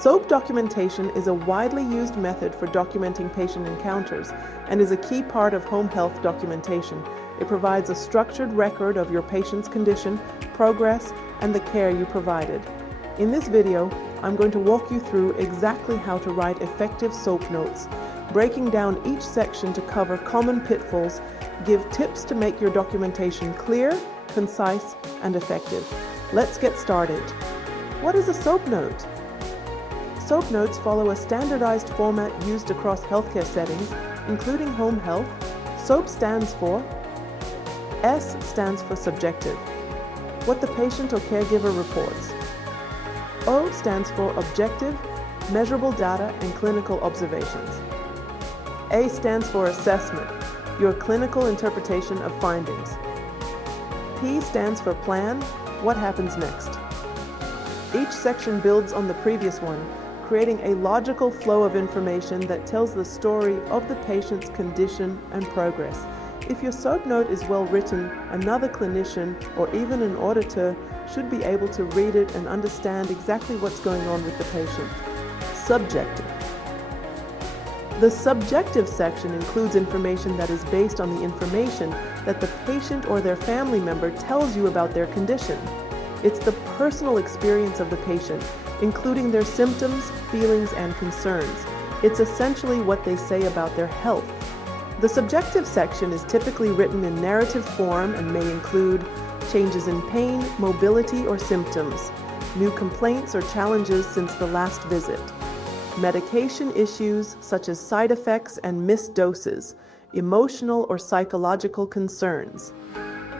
SOAP documentation is a widely used method for documenting patient encounters and is a key part of home health documentation. It provides a structured record of your patient's condition, progress, and the care you provided. In this video, I'm going to walk you through exactly how to write effective SOAP notes, breaking down each section to cover common pitfalls, give tips to make your documentation clear, concise, and effective. Let's get started. What is a SOAP note? SOAP notes follow a standardized format used across healthcare settings, including home health. SOAP stands for S stands for subjective, what the patient or caregiver reports. O stands for objective, measurable data and clinical observations. A stands for assessment, your clinical interpretation of findings. P stands for plan, what happens next. Each section builds on the previous one, creating a logical flow of information that tells the story of the patient's condition and progress. If your SOAP note is well written, another clinician or even an auditor should be able to read it and understand exactly what's going on with the patient. Subjective. The subjective section includes information that is based on the information that the patient or their family member tells you about their condition. It's the personal experience of the patient, including their symptoms, feelings, and concerns. It's essentially what they say about their health. The subjective section is typically written in narrative form and may include changes in pain, mobility, or symptoms, new complaints or challenges since the last visit, medication issues such as side effects and missed doses, emotional or psychological concerns.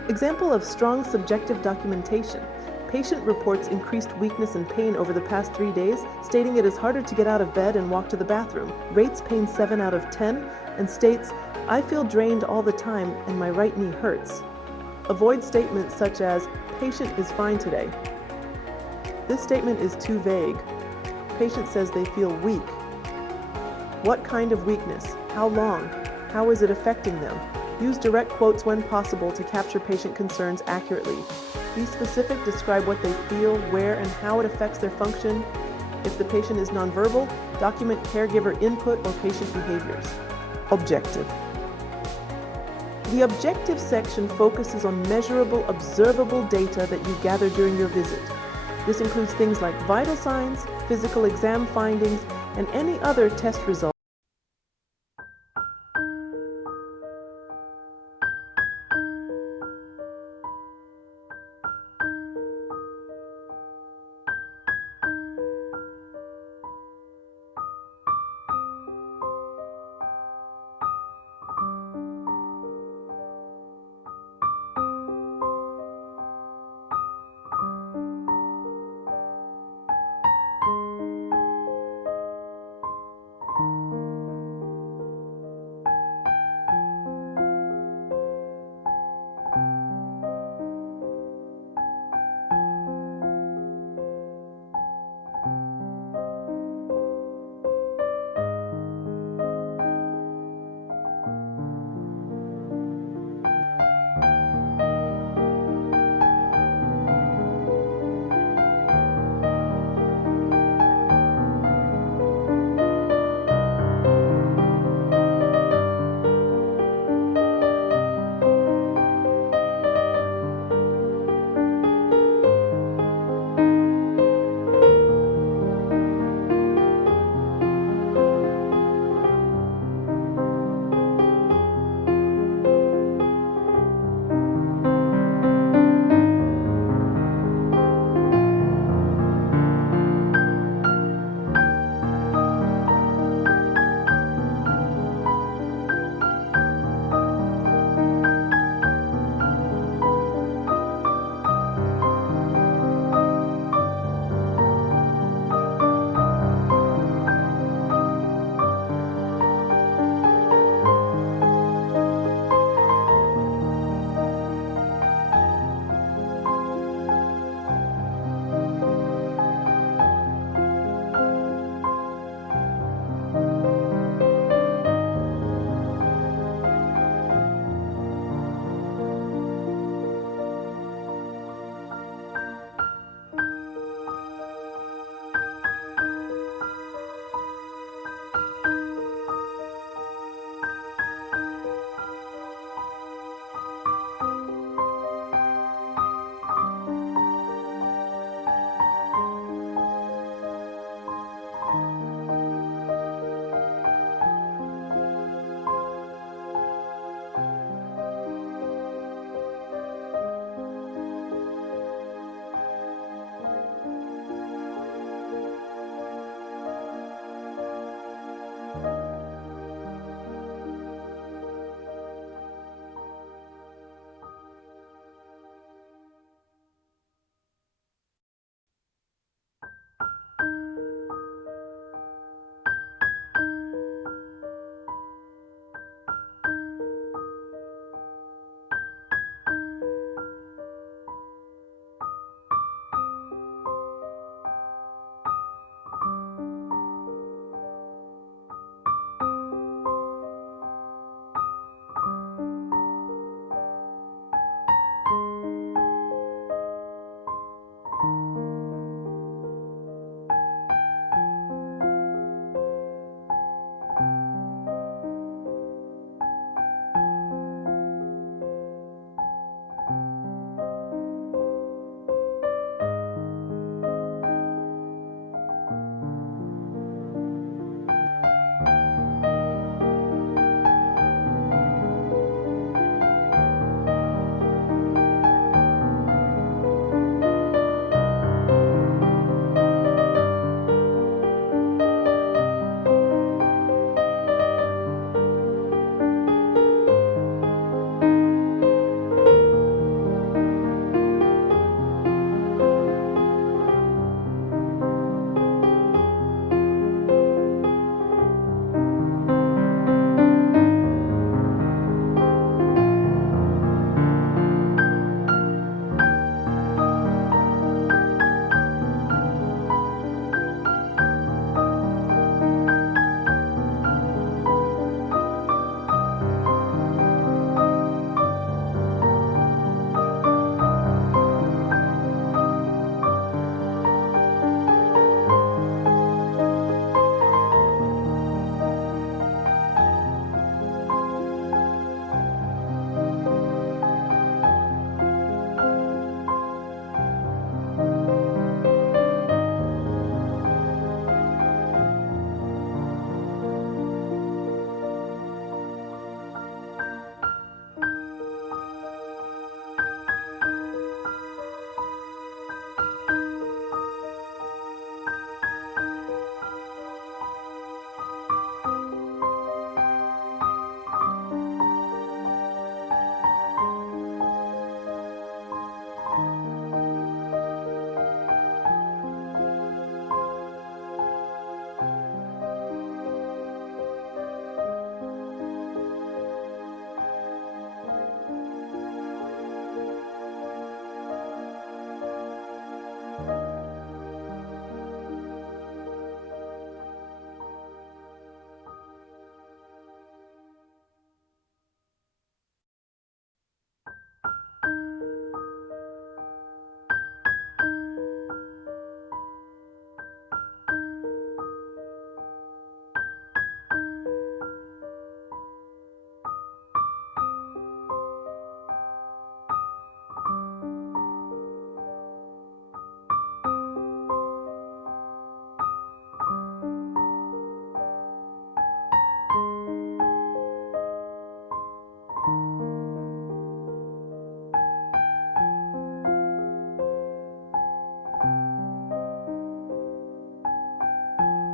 Example of strong subjective documentation. Patient reports increased weakness and pain over the past 3 days, stating it is harder to get out of bed and walk to the bathroom. Rates pain 7 out of 10 and states, I feel drained all the time and my right knee hurts. Avoid statements such as, patient is fine today. This statement is too vague. Patient says they feel weak. What kind of weakness? How long? How is it affecting them? Use direct quotes when possible to capture patient concerns accurately. Be specific, describe what they feel, where and how it affects their function. If the patient is nonverbal, document caregiver input or patient behaviors. Objective. The objective section focuses on measurable, observable data that you gather during your visit. This includes things like vital signs, physical exam findings, and any other test results.